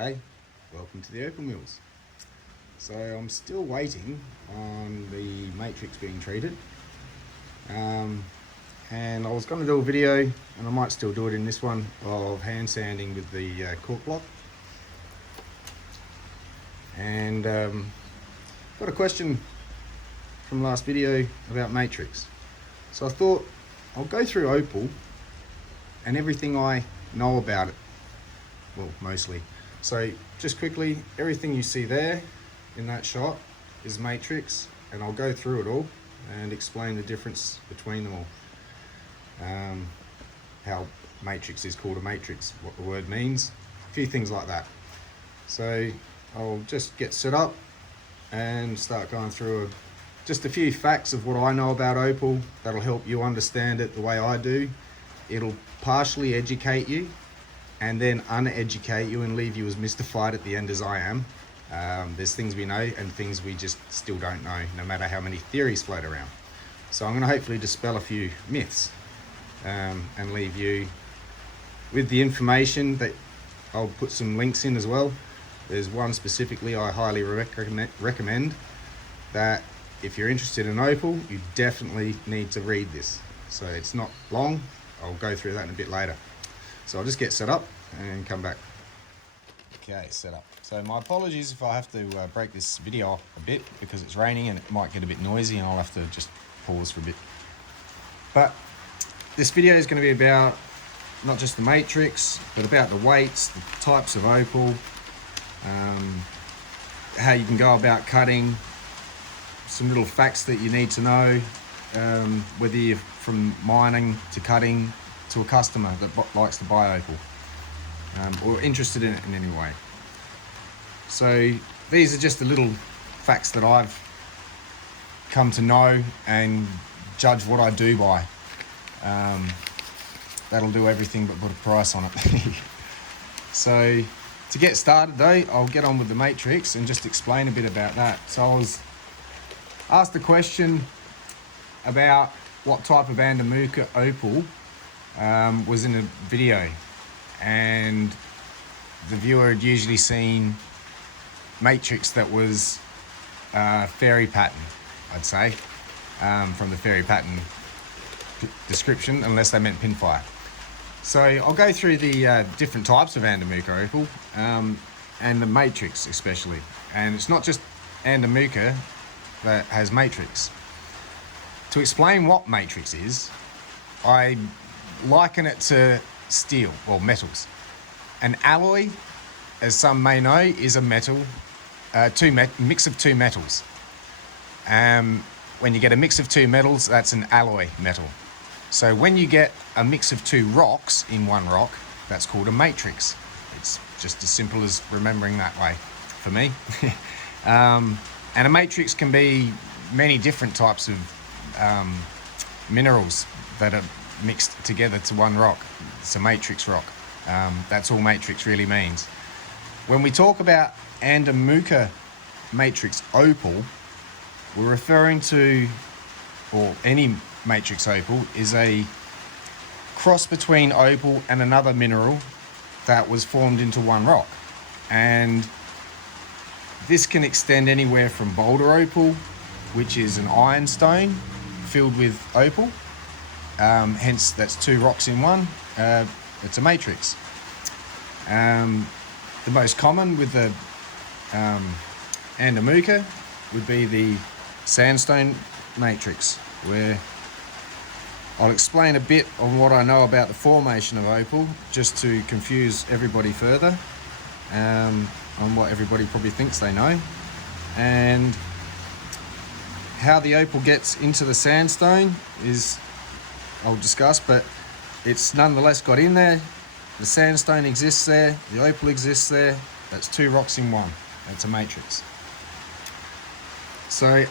G'day, welcome to the Opal Mills. So I'm still waiting on the matrix being treated, and I was going to do a video, and I might still do it in this one, of hand sanding with the cork block. And got a question from last video about matrix, so I thought I'll go through Opal and everything I know about it. Well, mostly. So just quickly, everything you see there in that shot is matrix, and I'll go through it all and explain the difference between them all. How matrix is called a matrix, what the word means, a few things like that. So I'll just get set up and start going through just a few facts of what I know about Opal that'll help you understand it the way I do. It'll partially educate you and then uneducate you and leave you as mystified at the end as I am. There's things we know and things we just still don't know, no matter how many theories float around. So I'm going to hopefully dispel a few myths and leave you with the information that I'll put some links in as well. There's one specifically I highly recommend that if you're interested in Opal, you definitely need to read this. So it's not long, I'll go through that in a bit later. So I'll just get set up and come back. Okay, set up. So my apologies if I have to break this video off a bit because it's raining and it might get a bit noisy and I'll have to just pause for a bit. But this video is going to be about not just the matrix, but about the weights, the types of Opal, how you can go about cutting, some little facts that you need to know, whether you're from mining to cutting to a customer that likes to buy Opal, or interested in it in any way. So these are just the little facts that I've come to know and judge what I do by. That'll do everything but put a price on it. So to get started though, I'll get on with the matrix and just explain a bit about that. So I was asked a question about what type of Andamuka Opal was in a video, and the viewer had usually seen matrix that was fairy pattern, I'd say, from the fairy pattern description, unless they meant pinfire. So I'll go through the different types of Andamuka Opal, and the matrix especially. And it's not just Andamuka that has matrix. To explain what matrix is, I liken it to steel, or metals. An alloy, as some may know, is a metal, mix of two metals. When you get a mix of two metals, that's an alloy metal. So when you get a mix of two rocks in one rock, that's called a matrix. It's just as simple as remembering that way for me. And a matrix can be many different types of minerals that are mixed together to one rock. It's a matrix rock. That's all matrix really means. When we talk about Andamuka matrix Opal, we're referring to, or any matrix Opal is a cross between Opal and another mineral that was formed into one rock. And this can extend anywhere from boulder Opal, which is an ironstone filled with Opal. Hence, that's two rocks in one. It's a matrix. The most common with the Andamuka would be the sandstone matrix, where I'll explain a bit on what I know about the formation of Opal, just to confuse everybody further on what everybody probably thinks they know, and how the Opal gets into the sandstone is I'll discuss, but it's nonetheless got in there. The sandstone exists there, the Opal exists there. That's two rocks in one. That's a matrix. So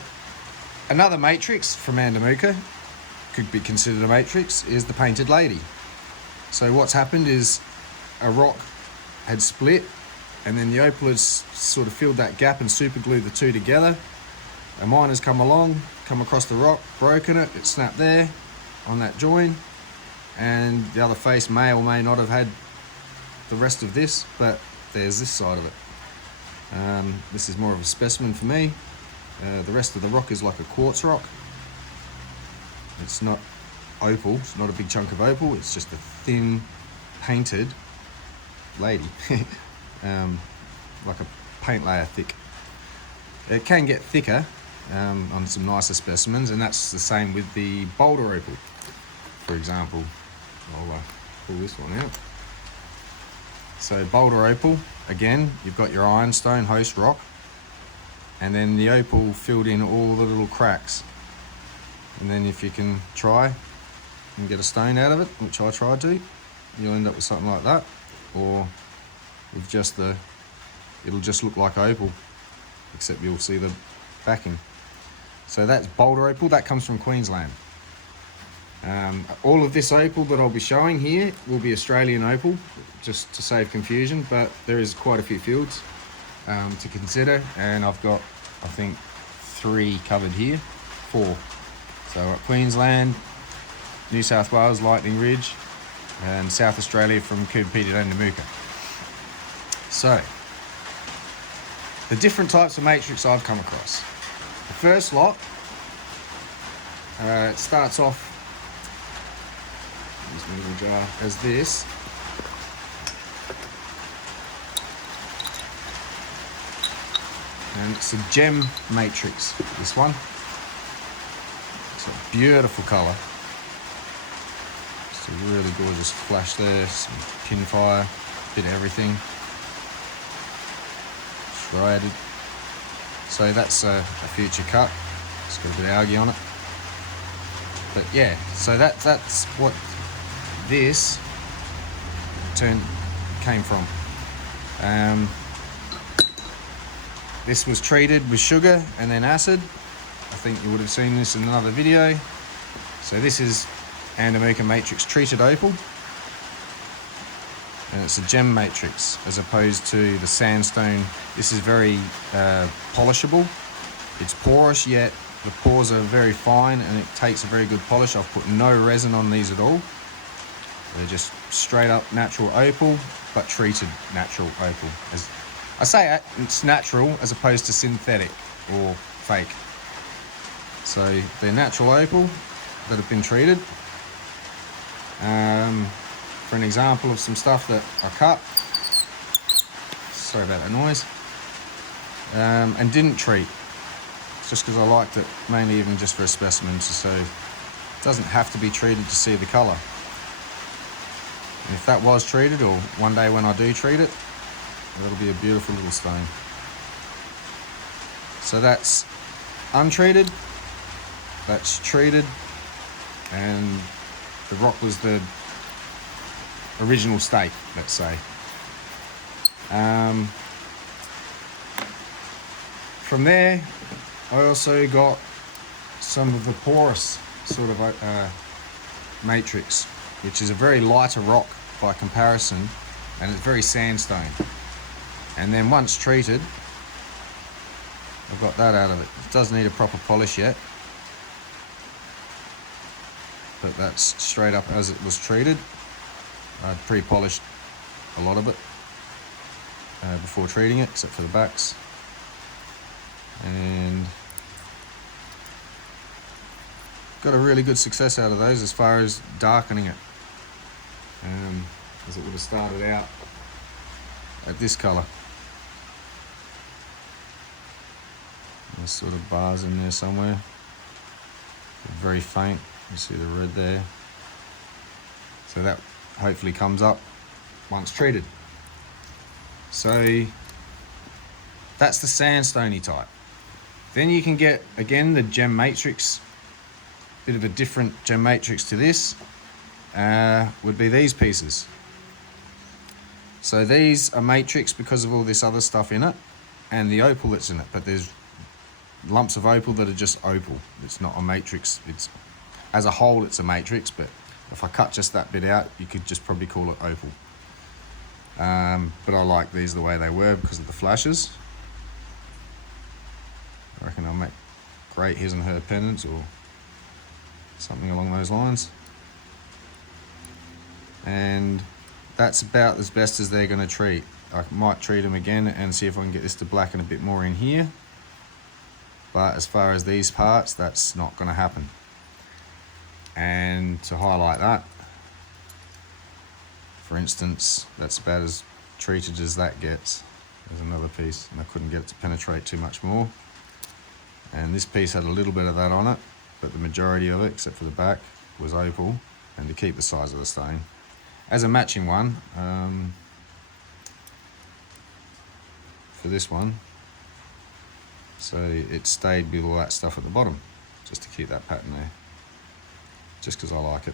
another matrix from Andamuka, could be considered a matrix, is the Painted Lady. So what's happened is a rock had split, and then the Opal has sort of filled that gap and super glued the two together. A miner's come along, come across the rock, broken it, it snapped there on that join, and the other face may or may not have had the rest of this, but there's this side of it. This is more of a specimen for me. The rest of the rock is like a quartz rock. It's not opal, it's not a big chunk of opal, it's just a thin painted lady. Like a paint layer thick. It can get thicker on some nicer specimens, and that's the same with the boulder opal. For example, I'll pull this one out. So boulder opal, again, you've got your ironstone host rock, and then the opal filled in all the little cracks. And then if you can try and get a stone out of it, which I tried to, you'll end up with something like that, or with just it'll just look like opal, except you'll see the backing. So that's boulder opal, that comes from Queensland. All of this opal that I'll be showing here will be Australian opal, just to save confusion, but there is quite a few fields to consider, and I've got, I think, 3 covered here, 4. So I've got Queensland, New South Wales, Lightning Ridge, and South Australia from Coober and Namuka. So, the different types of matrix I've come across. The first lot, it starts off in this little jar as this. And it's a gem matrix, this one. It's a beautiful colour. It's a really gorgeous flash there, some pin fire, bit of everything. Shredded. So that's a future cut. It's got a bit of algae on it. But yeah, so that's what this came from. This was treated with sugar and then acid. I think you would have seen this in another video. So this is Andamuka matrix treated opal, and it's a gem matrix as opposed to the sandstone. This is very polishable. It's porous, yet the pores are very fine and it takes a very good polish. I've put no resin on these at all. They're just straight up natural opal, but treated natural opal. As I say, it's natural as opposed to synthetic or fake. So they're natural opal that have been treated. For an example of some stuff that I cut, sorry about that noise, and didn't treat. It's just because I liked it, mainly even just for a specimen, so it doesn't have to be treated to see the colour. And if that was treated, or one day when I do treat it, that'll be a beautiful little stone. So that's untreated, that's treated, and the rock was the original state, let's say. From there, I also got some of the porous sort of matrix, which is a very lighter rock by comparison, and it's very sandstone. And then once treated, I've got that out of it. It does need a proper polish yet, but that's straight up as it was treated. I'd pre-polished a lot of it before treating it, except for the backs. And got a really good success out of those as far as darkening it, as it would have started out at this colour. There's sort of bars in there somewhere. Very faint, you see the red there. So that hopefully comes up once treated. So that's the sandstony type. Then you can get, again, the gem matrix. Bit of a different gem matrix to this would be these pieces. So these are matrix because of all this other stuff in it and the opal that's in it, but there's lumps of opal that are just opal. It's not a matrix. It's, as a whole, it's a matrix, but if I cut just that bit out, you could just probably call it opal. But I like these the way they were because of the flashes. I reckon I'll make great his and her pendants or something along those lines. And that's about as best as they're going to treat. I might treat them again and see if I can get this to blacken a bit more in here. But as far as these parts, that's not going to happen. And to highlight that, for instance, that's about as treated as that gets. There's another piece, and I couldn't get it to penetrate too much more. And this piece had a little bit of that on it, but the majority of it, except for the back, was opal, and to keep the size of the stone. As a matching one, for this one, so it stayed with all that stuff at the bottom, just to keep that pattern there. Just because I like it.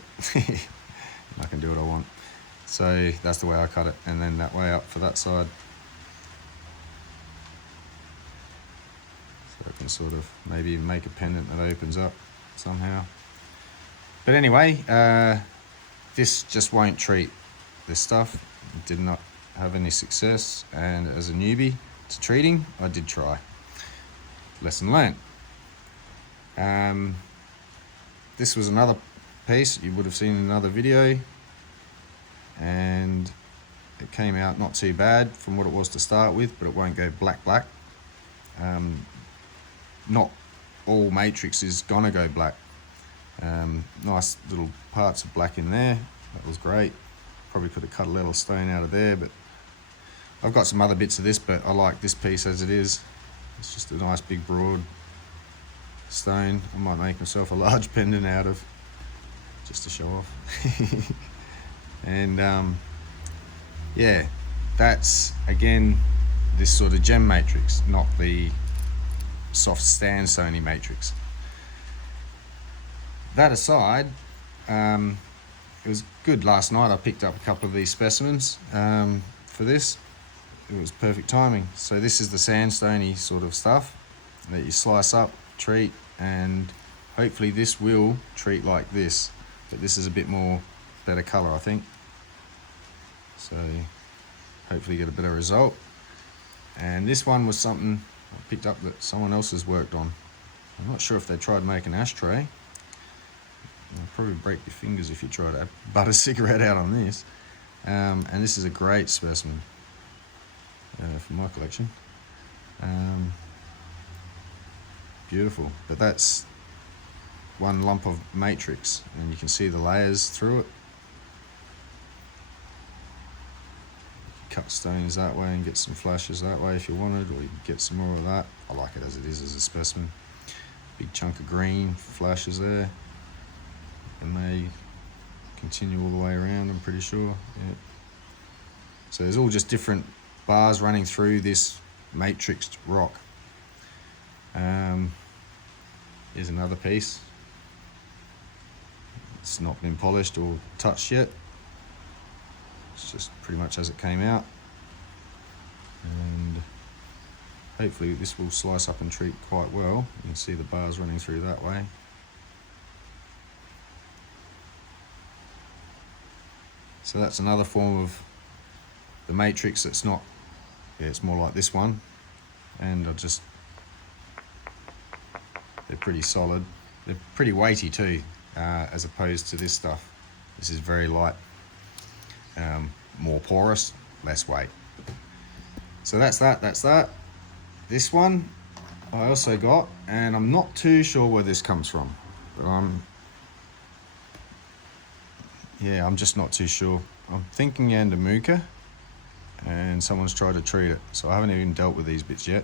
I can do what I want. So that's the way I cut it, and then that way up for that side. So I can sort of maybe make a pendant that opens up somehow. But anyway, this just won't treat this stuff. It did not have any success, and as a newbie to treating, I did try. Lesson learned. This was another piece you would have seen in another video, and it came out not too bad from what it was to start with, but it won't go black. Not all matrix is gonna go black. Nice little parts of black in there, that was great. Probably could have cut a little stone out of there, but I've got some other bits of this, but I like this piece as it is. It's just a nice big broad stone. I might make myself a large pendant out of, just to show off. And yeah, that's again this sort of gem matrix, not the soft sandstone matrix. That aside, it was good. Last night I picked up a couple of these specimens for this. It was perfect timing. So this is the sandstony sort of stuff that you slice up, treat, and hopefully this will treat like this, but this is a bit more better color, I think. So hopefully get a better result. And this one was something I picked up that someone else has worked on. I'm not sure if they tried making an ashtray. You'll probably break your fingers if you try to butt a cigarette out on this. And this is a great specimen from my collection. Beautiful, but that's one lump of matrix, and you can see the layers through it. Cut stones that way and get some flashes that way if you wanted, or you can get some more of that. I like it as it is as a specimen. Big chunk of green flashes there, and they continue all the way around, I'm pretty sure. Yeah. So there's all just different bars running through this matrixed rock. Here's another piece. It's not been polished or touched yet. It's just pretty much as it came out. And hopefully this will slice up and treat quite well. You can see the bars running through that way. So that's another form of the matrix that's not, yeah, it's more like this one. And they're pretty solid. They're pretty weighty too, as opposed to this stuff. This is very light, more porous, less weight. So that's that. This one I also got, and I'm not too sure where this comes from, but I'm just not too sure. I'm thinking Andamuka, and someone's tried to treat it, so I haven't even dealt with these bits yet.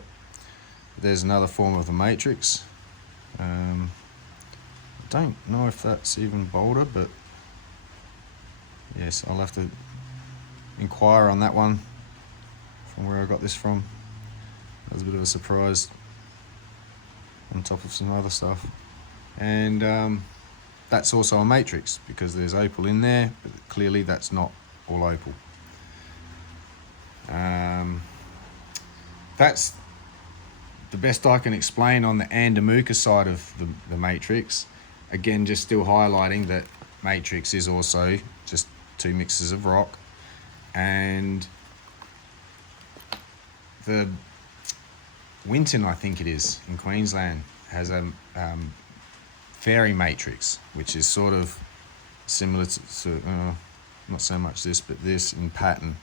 But there's another form of the matrix. I don't know if that's even bolder, but yes, I'll have to inquire on that one from where I got this from. That was a bit of a surprise on top of some other stuff. And that's also a matrix because there's opal in there, but clearly that's not all opal. That's the best I can explain on the Andamuka side of the matrix. Again, just still highlighting that matrix is also just two mixes of rock, and the Winton, I think it is, in Queensland, has a fairy matrix, which is sort of similar to not so much this, but this in pattern.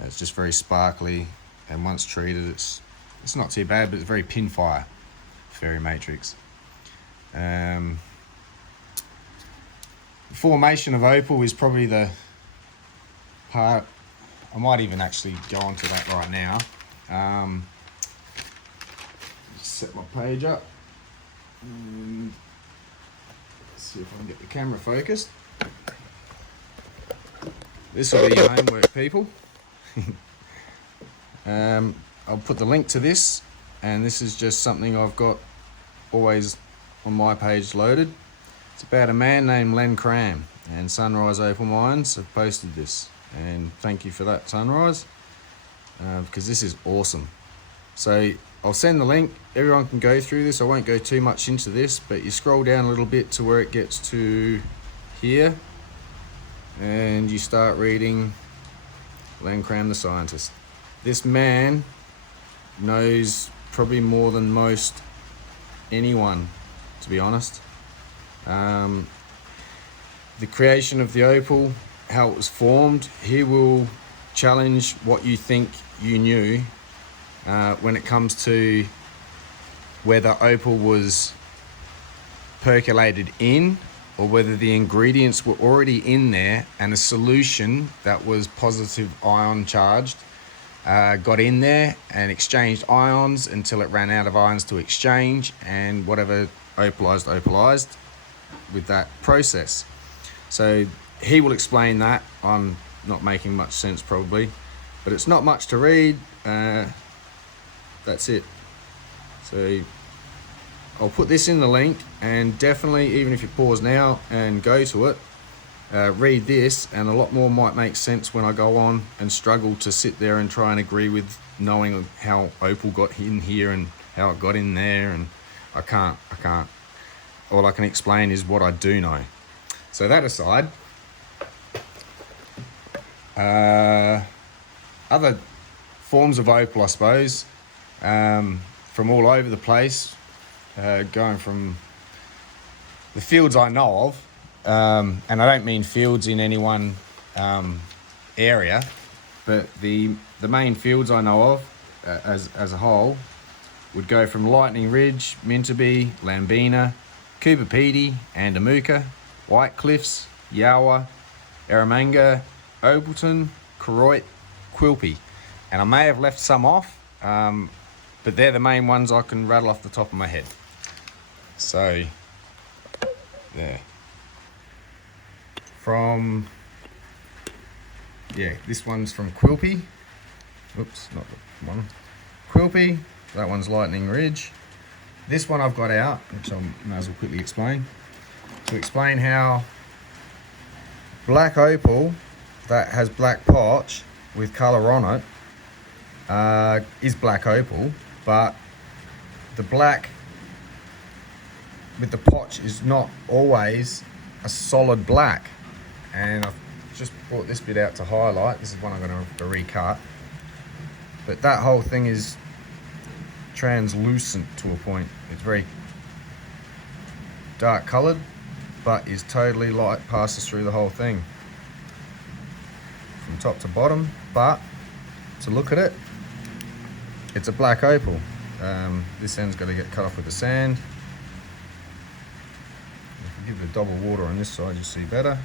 It's just very sparkly, and once treated, it's not too bad, but it's very pinfire fairy matrix. Formation of opal is probably the part. I might even actually go on to that right now. Set my page up. See if I can get the camera focused. This will be your homework, people. I'll put the link to this, and this is just something I've got always on my page loaded. It's about a man named Len Cram, and Sunrise Opal Mines have posted this, and thank you for that, Sunrise, because this is awesome. So I'll send the link, everyone can go through this. I won't go too much into this, but you scroll down a little bit to where it gets to here, and you start reading Len Cram the scientist. This man knows probably more than most anyone, to be honest. The creation of the opal, how it was formed, he will challenge what you think you knew when it comes to whether opal was percolated in, or whether the ingredients were already in there and a solution that was positive ion charged got in there and exchanged ions until it ran out of ions to exchange, and whatever opalized with that process. So he will explain that. I'm not making much sense probably, but it's not much to read. That's it. So I'll put this in the link, and definitely, even if you pause now and go to it, read this, and a lot more might make sense when I go on and struggle to sit there and try and agree with knowing how opal got in here and how it got in there, and I can't. All I can explain is what I do know. So that aside, other forms of opal, I suppose, from all over the place, going from the fields I know of, and I don't mean fields in any one area, but the main fields I know of as a whole would go from Lightning Ridge, Minturby, Lambina, Cooper Pedy, Andamuka, White Cliffs, Yawa, Eromanga, Opalton, Koroit, Quilpie, and I may have left some off, but they're the main ones I can rattle off the top of my head. So there. This one's from Quilpie. Oops, not the one. Quilpie, that one's Lightning Ridge. This one I've got out, which I may as well quickly explain. To explain how black opal that has black potch with colour on it is black opal, but the black with the potch is not always a solid black. And I've just brought this bit out to highlight. This is one I'm going to have to recut. But that whole thing is translucent to a point. It's very dark coloured, but is totally light, passes through the whole thing from top to bottom. But to look at it, it's a black opal. This end's going to get cut off with the sand. If you give it a double water on this side, you see better.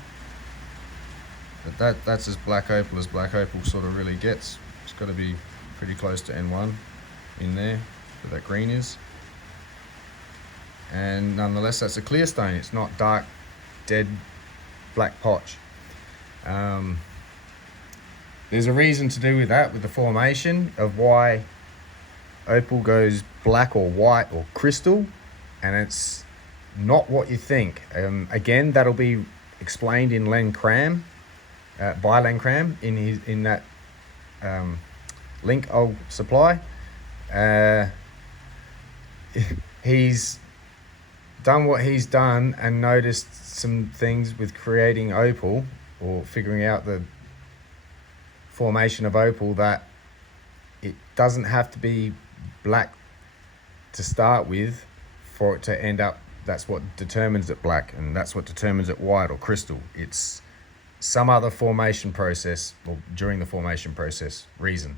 But that's as black opal sort of really gets. It's got to be pretty close to N1 in there, where that green is. And nonetheless, that's a clear stone. It's not dark, dead black potch. There's a reason to do with that, with the formation of why opal goes black or white or crystal, and it's not what you think. Again, that'll be explained in Len Cram, by Len Cram in that link I'll supply. He's done what he's done and noticed some things with creating opal, or figuring out the formation of opal, that it doesn't have to be black to start with for it to end up. That's what determines it black, and that's what determines it white or crystal. It's some other formation process, or during the formation process reason.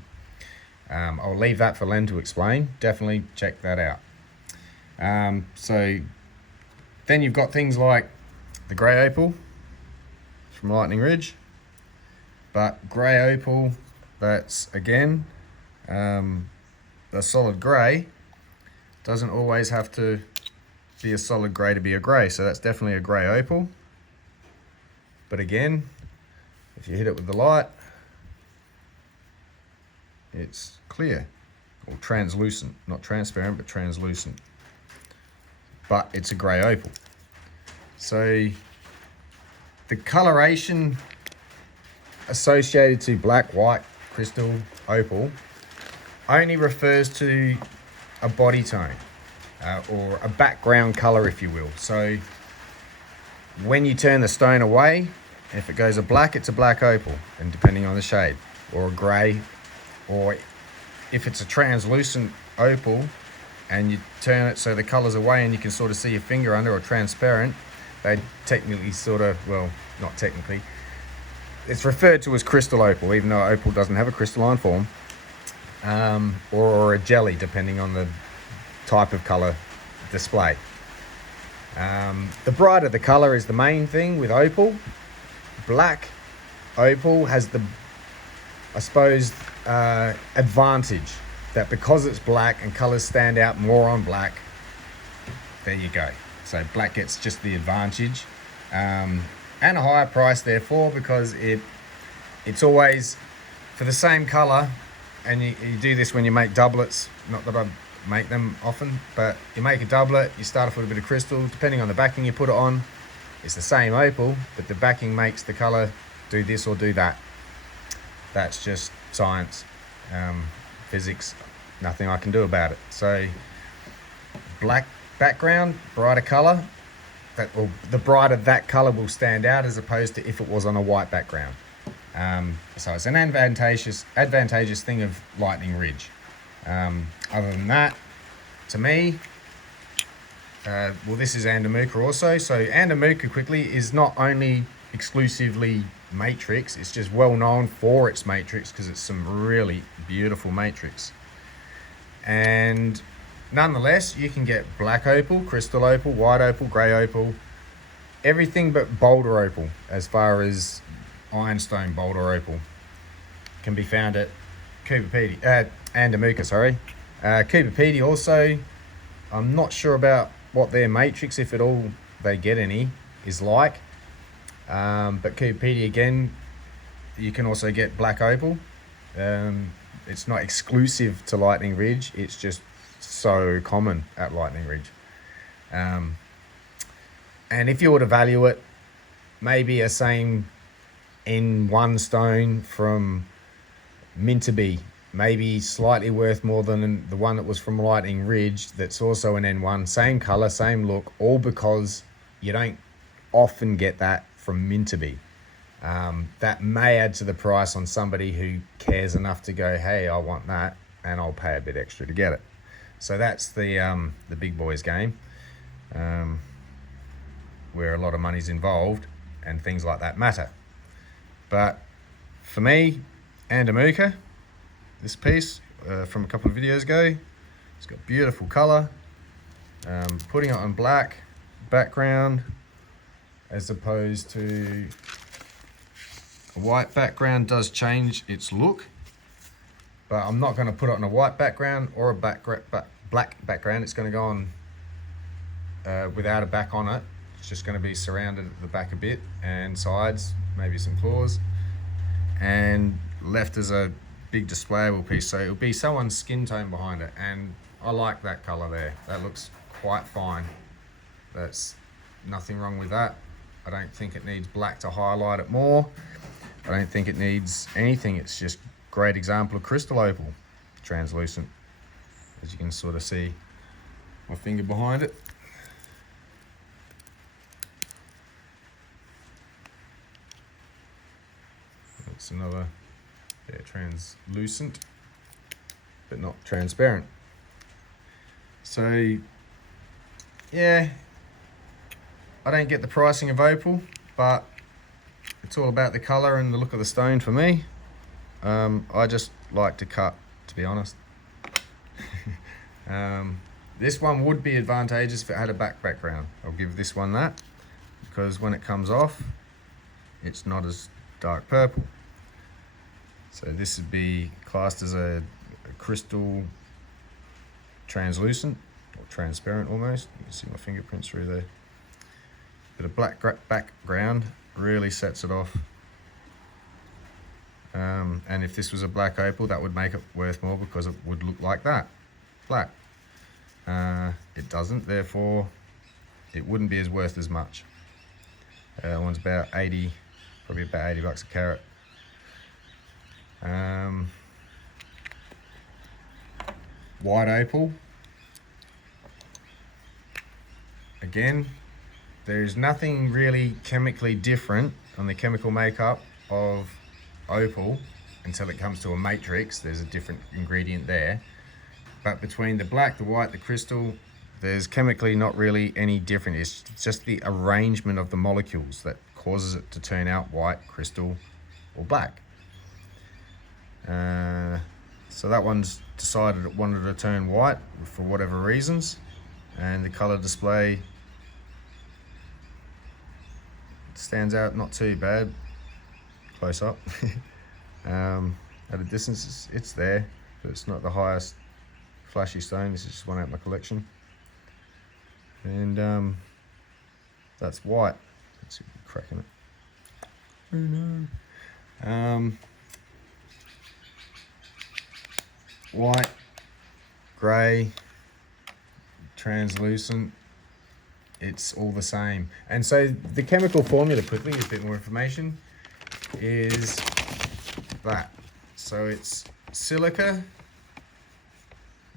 I'll leave that for Len to explain. Definitely check that out. So then you've got things like the grey opal from Lightning Ridge, but grey opal that's again a solid grey doesn't always have to be a solid grey to be a grey. So that's definitely a grey opal. But again, if you hit it with the light, it's clear or translucent, not transparent, but translucent. But it's a grey opal. So the coloration associated to black, white, crystal, opal only refers to a body tone or a background color, if you will. So when you turn the stone away, if it goes a black, it's a black opal, and depending on the shade, or a grey, or if it's a translucent opal and you turn it so the color's away and you can sort of see your finger under, or transparent, they technically sort of, well, not technically, it's referred to as crystal opal, even though opal doesn't have a crystalline form, or a jelly, depending on the type of color display. The brighter the color is the main thing with opal. Black opal has the, I suppose, advantage that because it's black and colors stand out more on black, there you go. So black gets just the advantage, and a higher price therefore, because it's always for the same color. And you do this when you make doublets, not that I make them often, but you make a doublet, you start off with a bit of crystal, depending on the backing you put it on, it's the same opal, but the backing makes the color do this or do that. That's just science, physics, nothing I can do about it. So black background, brighter color, or the brighter that color will stand out as opposed to if it was on a white background. So it's an advantageous thing of Lightning Ridge. Other than that, to me, well, this is Andamuka also. So Andamuka, quickly, is not only exclusively matrix, it's just well known for its matrix because it's some really beautiful matrix. And nonetheless, you can get black opal, crystal opal, white opal, grey opal, everything but boulder opal, as far as ironstone boulder opal can be found at Andamuka, sorry. Cooper Pedy also, I'm not sure about what their matrix, if at all they get any, is like. But Cooper Pedy, again, you can also get black opal. It's not exclusive to Lightning Ridge, it's just so common at Lightning Ridge. And if you were to value it, maybe a same N1 stone from Minterby, maybe slightly worth more than the one that was from Lightning Ridge that's also an N1, same color, same look, all because you don't often get that from Minterby. That may add to the price on somebody who cares enough to go, hey, I want that, and I'll pay a bit extra to get it. So that's the big boys game, where a lot of money's involved and things like that matter. But for me, Andamuka, this piece from a couple of videos ago, it's got beautiful color. Putting it on black background as opposed to a white background does change its look, but I'm not going to put it on a white background or a black background. It's going to go on without a back on it. It's just going to be surrounded at the back a bit and sides, maybe some claws, and left as a big displayable piece. So it'll be someone's skin tone behind it, and I like that color there. That looks quite fine. That's nothing wrong with that. I don't think it needs black to highlight it more. I don't think it needs anything. It's just great example of crystal opal, translucent, as you can sort of see my finger behind it. It's another, yeah, translucent, but not transparent. So, yeah, I don't get the pricing of opal, but it's all about the color and the look of the stone for me. I just like to cut, to be honest. This one would be advantageous if it had a background. I'll give this one that, because when it comes off, it's not as dark purple. So this would be classed as a crystal translucent, or transparent almost. You can see my fingerprints through there. But a black background really sets it off. And if this was a black opal, that would make it worth more because it would look like that, black. It doesn't, therefore it wouldn't be as worth as much. One's about 80, probably about 80 bucks a carat. White opal, again, there's nothing really chemically different on the chemical makeup of opal until it comes to a matrix. There's a different ingredient there, but between the black, the white, the crystal, there's chemically not really any different. It's just the arrangement of the molecules that causes it to turn out white, crystal, or black. So that one's decided it wanted to turn white for whatever reasons, and the color display stands out not too bad close up. At a distance it's there, but it's not the highest flashy stone. This is just one out of my collection, and that's white. Let's see if we're cracking it. Oh no. White, grey, translucent, it's all the same. And so the chemical formula, quickly, a bit more information, is that. So it's silica,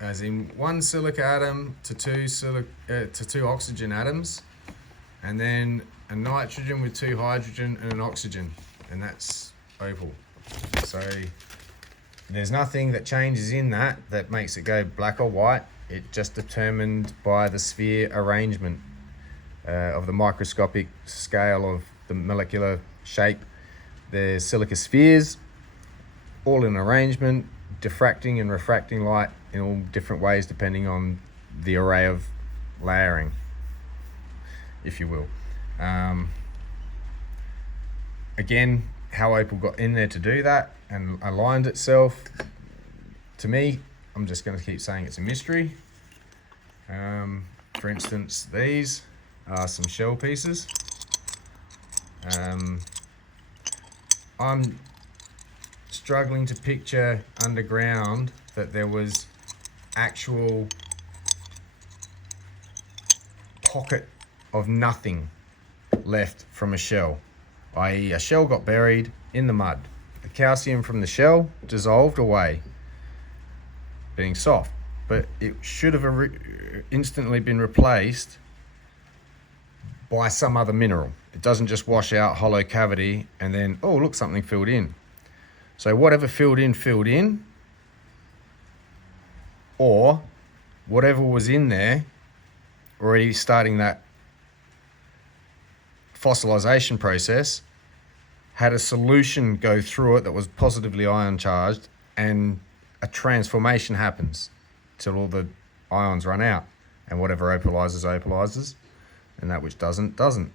as in one silica atom to two oxygen atoms, and then a nitrogen with two hydrogen and an oxygen, and that's opal. So there's nothing that changes in that makes it go black or white. It's just determined by the sphere arrangement of the microscopic scale of the molecular shape. There's silica spheres, all in arrangement, diffracting and refracting light in all different ways depending on the array of layering, if you will. Again, how opal got in there to do that and aligned itself, to me, I'm just going to keep saying it's a mystery. For instance, these are some shell pieces. I'm struggling to picture underground that there was actual pocket of nothing left from a shell, i.e. a shell got buried in the mud. The calcium from the shell dissolved away, being soft, but it should have instantly been replaced by some other mineral. It doesn't just wash out, hollow cavity, and then, oh look, something filled in. So whatever filled in, or whatever was in there already starting that fossilization process had a solution go through it that was positively ion charged, and a transformation happens till all the ions run out, and whatever opalizes, and that which doesn't.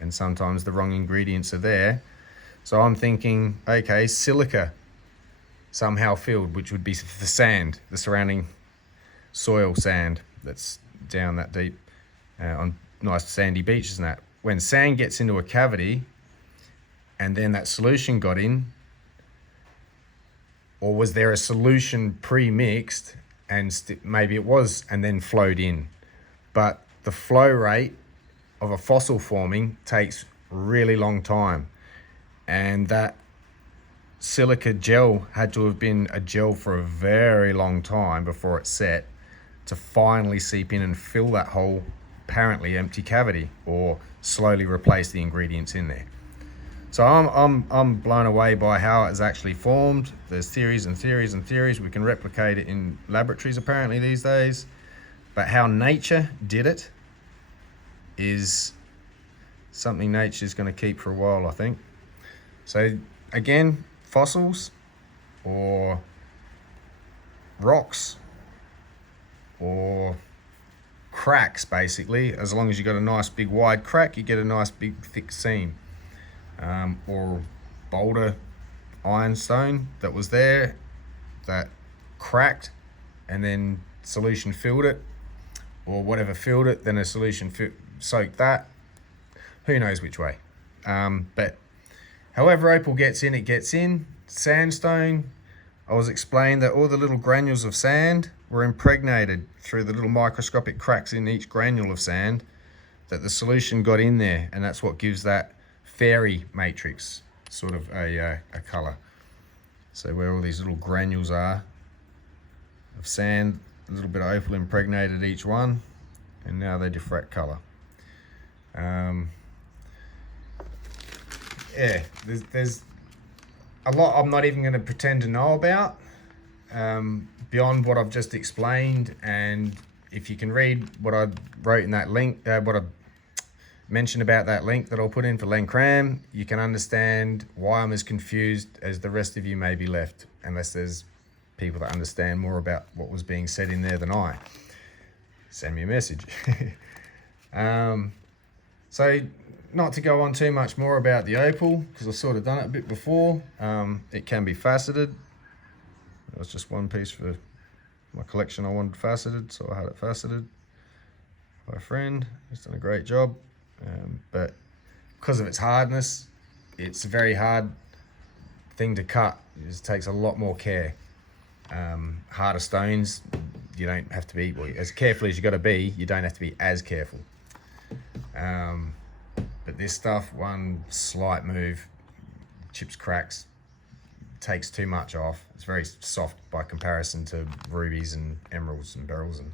And sometimes the wrong ingredients are there. So I'm thinking, okay, silica somehow filled, which would be the sand, the surrounding soil sand that's down that deep on nice sandy beaches and that. When sand gets into a cavity and then that solution got in, or was there a solution pre-mixed and maybe it was and then flowed in? But the flow rate of a fossil forming takes really long time, and that silica gel had to have been a gel for a very long time before it set to finally seep in and fill that whole apparently empty cavity, or slowly replace the ingredients in there. So I'm blown away by how it's actually formed. There's theories and theories and theories. We can replicate it in laboratories apparently these days, but how nature did it is something nature's going to keep for a while, I think. So again, fossils or rocks or cracks, basically, as long as you got a nice big wide crack, you get a nice big thick seam. Or boulder ironstone that was there that cracked and then solution filled it, or whatever filled it, then a solution soaked that. Who knows which way. But however Opal gets in, it gets in. Sandstone, I was explained that all the little granules of sand were impregnated through the little microscopic cracks in each granule of sand, that the solution got in there, and that's what gives that fairy matrix sort of a color. So where all these little granules are of sand, a little bit of opal impregnated each one, and now they diffract color. Yeah, there's a lot I'm not even going to pretend to know about beyond what I've just explained. And if you can read what I wrote in that link, what I mentioned about that link that I'll put in for Lencram, you can understand why I'm as confused as the rest of you may be left, unless there's people that understand more about what was being said in there than I. Send me a message. So not to go on too much more about the opal, because I've sort of done it a bit before. It can be faceted. It was just one piece for my collection I wanted faceted, so I had it faceted by a friend. He's done a great job. But because of its hardness, it's a very hard thing to cut. It just takes a lot more care. Harder stones, you don't have to be, well, as careful as you got to be, you don't have to be as careful. But this stuff, one slight move, chips, cracks, takes too much off. It's very soft by comparison to rubies and emeralds and beryls and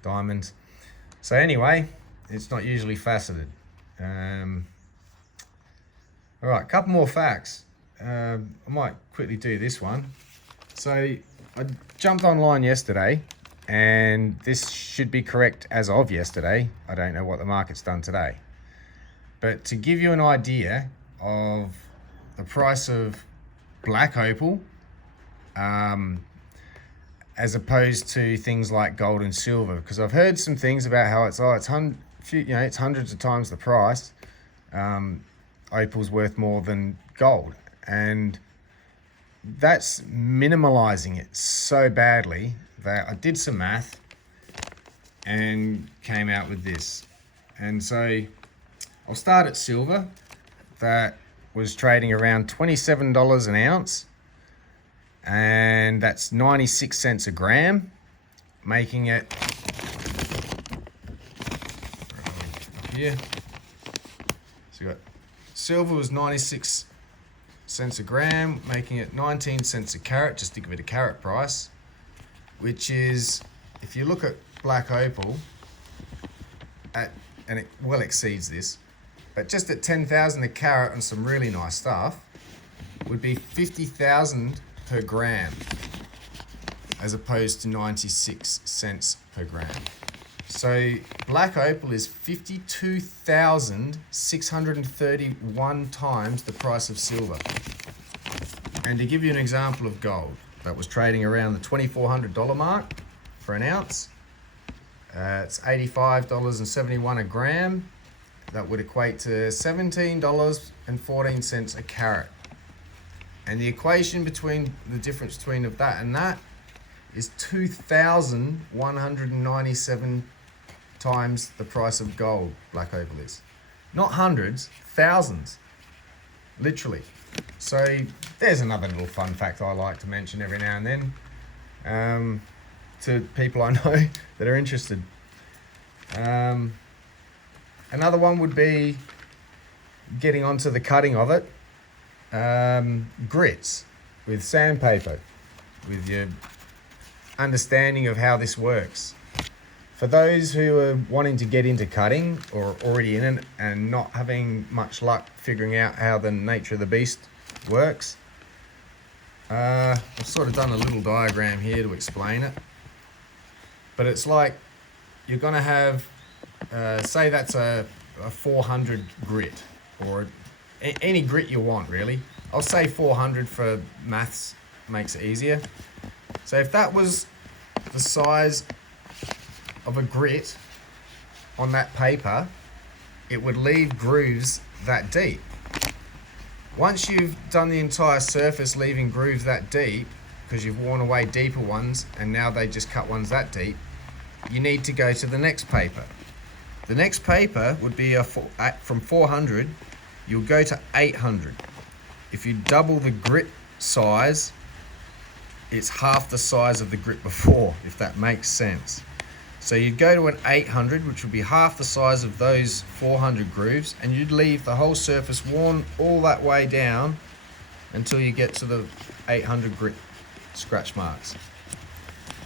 diamonds. So anyway, it's not usually faceted. All right, a couple more facts. I might quickly do this one. So I jumped online yesterday, and this should be correct as of yesterday. I don't know what the market's done today. But to give you an idea of the price of black opal, as opposed to things like gold and silver, because I've heard some things about how it's it's hundreds of times the price. Opal's worth more than gold, and that's minimalizing it so badly that I did some math and came out with this. And so I'll start at silver. That was trading around $27 an ounce, and that's 96 cents a gram, making it up here. So you got silver was 96 cents a gram, making it 19 cents a carat, just to give it a carat price, which is, if you look at black opal, and it well exceeds this, but just at 10,000 a carat and some really nice stuff, would be 50,000 per gram, as opposed to 96 cents per gram. So black opal is 52,631 times the price of silver. And to give you an example of gold, that was trading around the $2,400 mark for an ounce. It's $85.71 a gram. That would equate to $17.14 a carat. And the equation between the difference between of that and that is 2,197 times the price of gold black opal is. Not hundreds, thousands, literally. So there's another little fun fact I like to mention every now and then to people I know that are interested. Another one would be getting onto the cutting of it. Grits with sandpaper, with your understanding of how this works. For those who are wanting to get into cutting or already in it and not having much luck figuring out how the nature of the beast works, I've sort of done a little diagram here to explain it. But it's like you're going to have, say that's a 400 grit, or any grit you want really. I'll say 400 for maths, makes it easier. So if that was the size of a grit on that paper, it would leave grooves that deep. Once you've done the entire surface leaving grooves that deep, because you've worn away deeper ones and now they just cut ones that deep, you need to go to the next paper. The next paper would be from 400, you'll go to 800. If you double the grit size, it's half the size of the grit before, if that makes sense. So you'd go to an 800, which would be half the size of those 400 grooves, and you'd leave the whole surface worn all that way down until you get to the 800 grit scratch marks.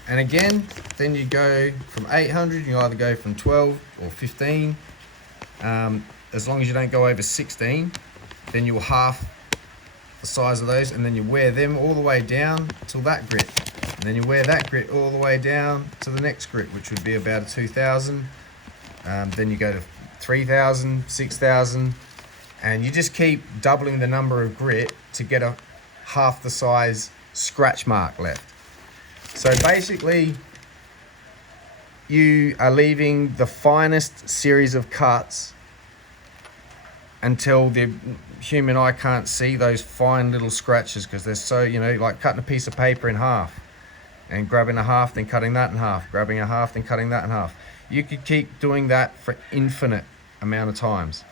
And again, then you go from 800, you either go from 12 or 15. As long as you don't go over 16, then you'll half the size of those, and then you wear them all the way down till that grit. And then you wear that grit all the way down to the next grit, which would be about a 2000. Then you go to 3000, 6000, and you just keep doubling the number of grit to get a half the size scratch mark left. So basically, you are leaving the finest series of cuts until the human eye can't see those fine little scratches, because they're so, you know, like cutting a piece of paper in half and grabbing a half, then cutting that in half, grabbing a half, then cutting that in half. You could keep doing that for infinite amount of times,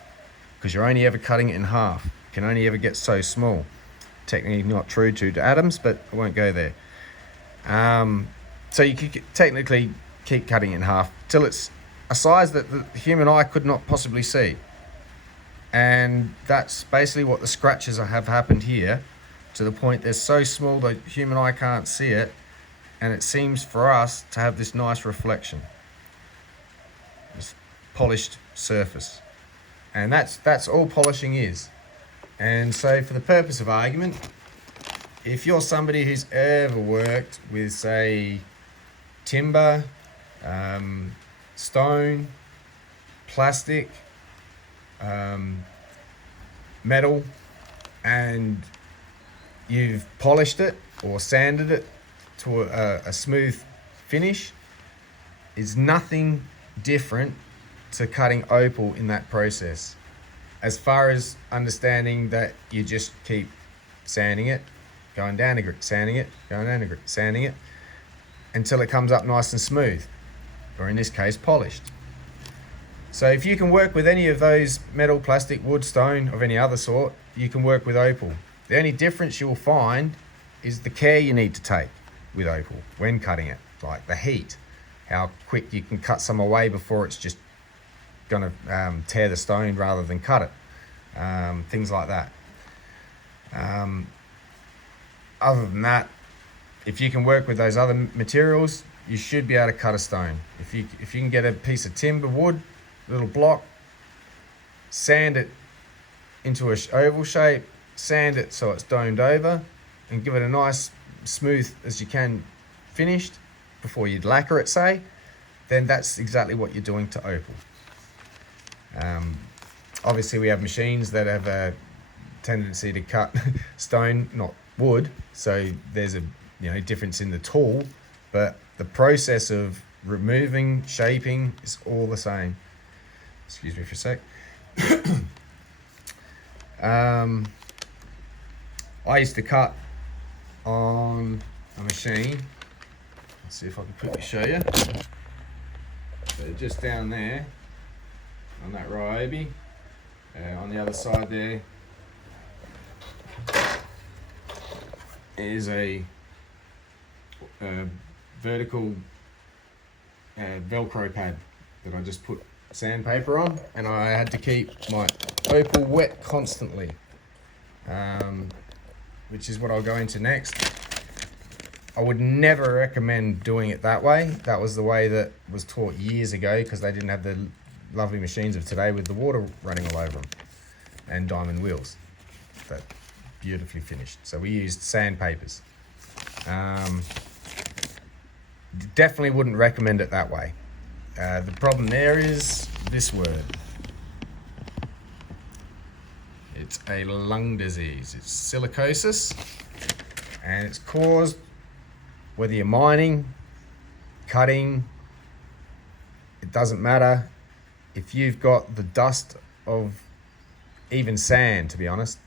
because you're only ever cutting it in half. You can only ever get so small. Technically not true to atoms, but I won't go there. So you could technically keep cutting it in half till it's a size that the human eye could not possibly see. And that's basically what the scratches have happened here, to the point they're so small the human eye can't see it, and it seems for us to have this nice reflection, this polished surface. And that's all polishing is. And so for the purpose of argument, if you're somebody who's ever worked with, say, timber, stone, plastic, metal, and you've polished it or sanded it to a smooth finish, is nothing different to cutting opal in that process. As far as understanding that you just keep sanding it, going down a grit, sanding it, going down a grit, sanding it, until it comes up nice and smooth, or in this case, polished. So if you can work with any of those metal, plastic, wood, stone, of any other sort, you can work with opal. The only difference you'll find is the care you need to take with opal when cutting it, like the heat, how quick you can cut some away before it's just gonna tear the stone rather than cut it, things like that. Other than that, if you can work with those other materials, you should be able to cut a stone. If you can get a piece of timber, wood, little block, sand it into an oval shape, sand it so it's domed over, and give it a nice smooth as you can finished before you'd lacquer it, say, then that's exactly what you're doing to opal. Obviously we have machines that have a tendency to cut stone, not wood, so there's a difference in the tool, but the process of removing, shaping is all the same. Excuse me for a sec. I used to cut on a machine. Let's see if I can quickly show you. So just down there on that Ryobi, on the other side there is a vertical Velcro pad that I just put sandpaper on, and I had to keep my opal wet constantly, which is what I'll go into next. I would never recommend doing it that way. That was the way that was taught years ago, because they didn't have the lovely machines of today with the water running all over them and diamond wheels that beautifully finished. So we used sandpapers. Definitely wouldn't recommend it that way. The problem there is this word. it's a lung disease. It's silicosis, and it's caused, whether you're mining, cutting, it doesn't matter. If you've got the dust of even sand, to be honest,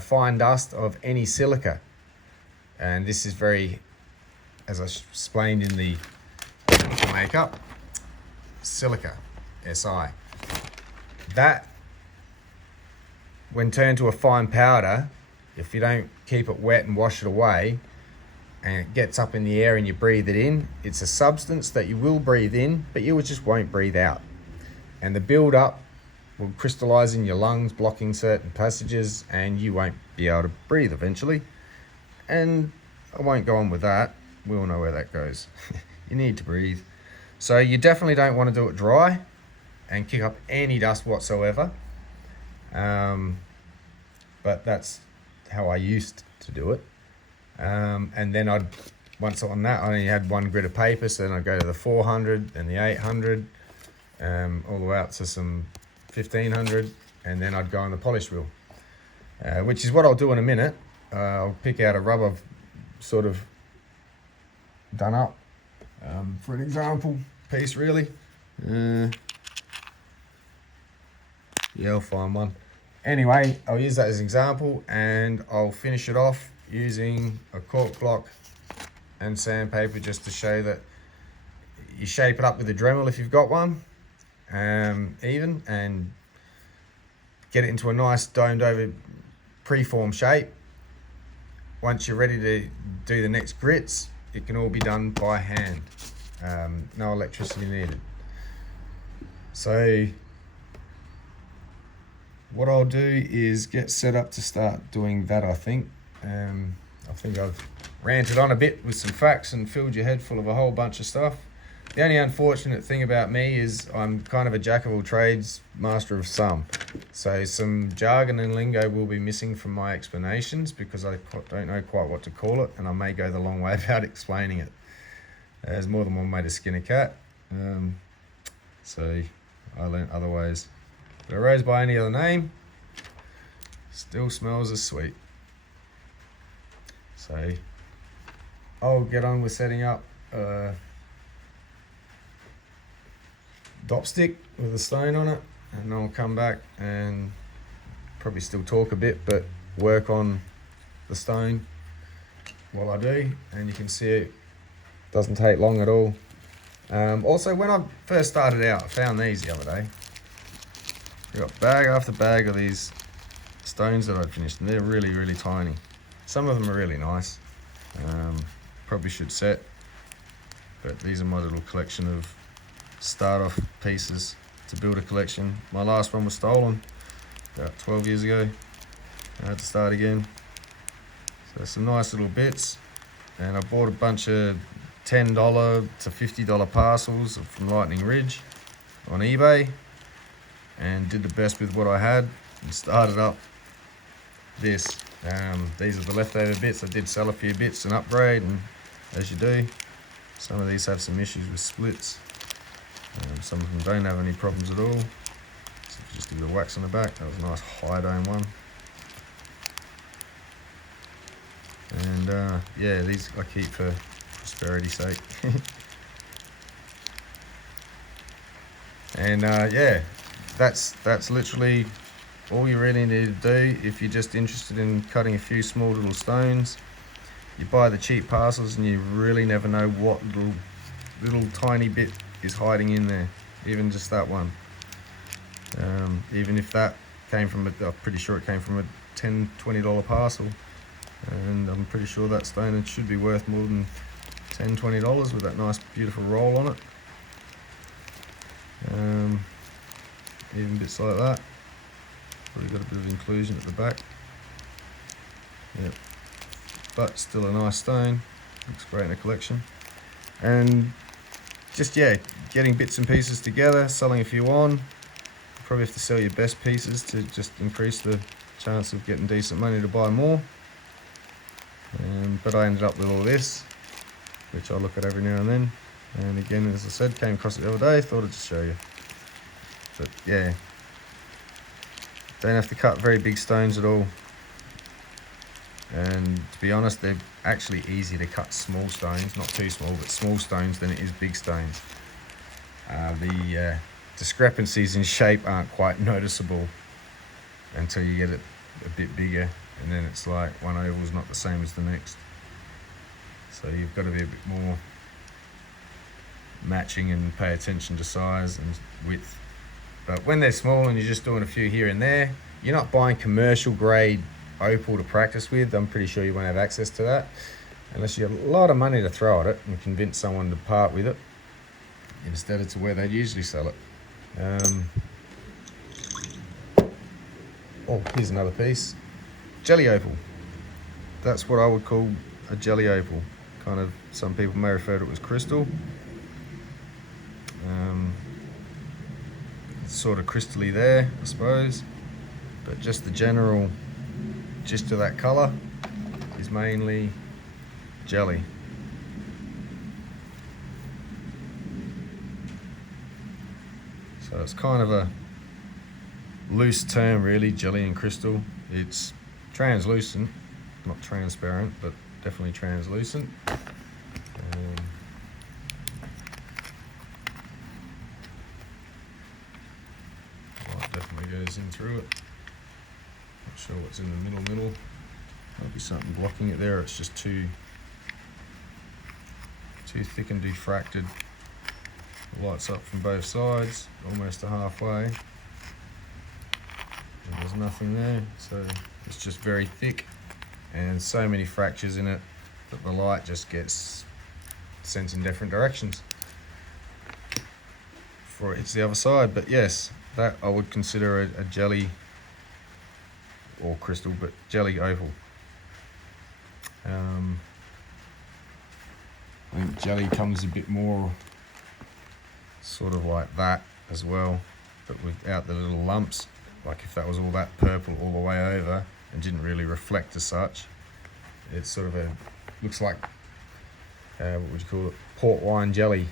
fine dust of any silica, and this is very, as I explained in the makeup, silica, Si. That, when turned to a fine powder, if you don't keep it wet and wash it away, and it gets up in the air and you breathe it in, it's a substance that you will breathe in, but you just won't breathe out. And the build-up will crystallize in your lungs, blocking certain passages, and you won't be able to breathe eventually. And I won't go on with that. We all know where that goes. You need to breathe. So you definitely don't want to do it dry and kick up any dust whatsoever. But that's how I used to do it. And then once on that, I only had one grit of paper, so then I'd go to the 400 and the 800, all the way up to some 1500, and then I'd go on the polish wheel, which is what I'll do in a minute. I'll pick out a rubber sort of done up, for an example piece really. Yeah, I'll find one. Anyway, I'll use that as an example, and I'll finish it off using a cork block and sandpaper, just to show that you shape it up with a Dremel if you've got one, even, and get it into a nice domed over preform shape. Once you're ready to do the next grits, it can all be done by hand. No electricity needed. So what I'll do is get set up to start doing that, I think. I think I've ranted on a bit with some facts and filled your head full of a whole bunch of stuff. The only unfortunate thing about me is I'm kind of a jack of all trades, master of some. So some jargon and lingo will be missing from my explanations, because I don't know quite what to call it, and I may go the long way about explaining it. There's more than one way to skin a cat. So I learnt other ways. But a rose by any other name still smells as sweet. So I'll get on with setting up a dop stick with a stone on it, and I'll come back and probably still talk a bit, but work on the stone while I do. And you can see it doesn't take long at all. Also, when I first started out, I found these the other day. I got bag after bag of these stones that I'd finished, and they're really, really tiny. Some of them are really nice. Probably should set, but these are my little collection of start-off pieces to build a collection. My last one was stolen about 12 years ago. I had to start again. So some nice little bits, and I bought a bunch of $10 to $50 parcels from Lightning Ridge on eBay, and did the best with what I had and started up this. These are the leftover bits. I did sell a few bits and upgrade, and as you do, some of these have some issues with splits. Some of them don't have any problems at all. So just give it a wax on the back. That was a nice high dome one. And yeah, these I keep for prosperity's sake. And yeah, that's literally all you really need to do if you're just interested in cutting a few small little stones. You buy the cheap parcels, and you really never know what little tiny bit is hiding in there, even just that one. Even if that came from I'm pretty sure it came from a $10, $20 parcel, and I'm pretty sure that stone should be worth more than $10, $20 with that nice beautiful roll on it. Even bits like that. Probably got a bit of inclusion at the back. Yep. But still a nice stone. Looks great in a collection. And just, yeah, getting bits and pieces together, selling a few on. You probably have to sell your best pieces to just increase the chance of getting decent money to buy more. But I ended up with all this, which I look at every now and then. And again, as I said, came across it the other day, thought I'd just show you. But yeah, Don't have to cut very big stones at all. And to be honest, they're actually easier to cut small stones, not too small, but small stones than it is big stones. The discrepancies in shape aren't quite noticeable until you get it a bit bigger, and then it's like one oval is not the same as the next. So you've got to be a bit more matching and pay attention to size and width. But when they're small and you're just doing a few here and there, you're not buying commercial grade opal to practice with. I'm pretty sure you won't have access to that unless you have a lot of money to throw at it and convince someone to part with it instead of to where they'd usually sell it. Oh, here's another piece. Jelly opal. That's what I would call a jelly opal. Kind of, some people may refer to it as crystal. It's sort of crystally there, I suppose, but just the general gist of that colour is mainly jelly. So it's kind of a loose term really, jelly and crystal. It's translucent, not transparent, but definitely translucent. Light definitely goes in through it. Not sure what's in the middle. Might be something blocking it there. It's just too thick and diffracted. It lights up from both sides, almost to halfway. And there's nothing there, so it's just very thick and so many fractures in it that the light just gets sent in different directions before it hits the other side. But yes, that I would consider a jelly or crystal, but jelly opal. I think jelly comes a bit more sort of like that as well, but without the little lumps. Like if that was all that purple all the way over and didn't really reflect as such, it's sort of looks like, what would you call it, port wine jelly.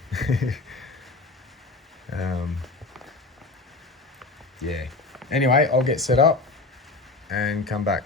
Yeah. Anyway, I'll get set up and come back.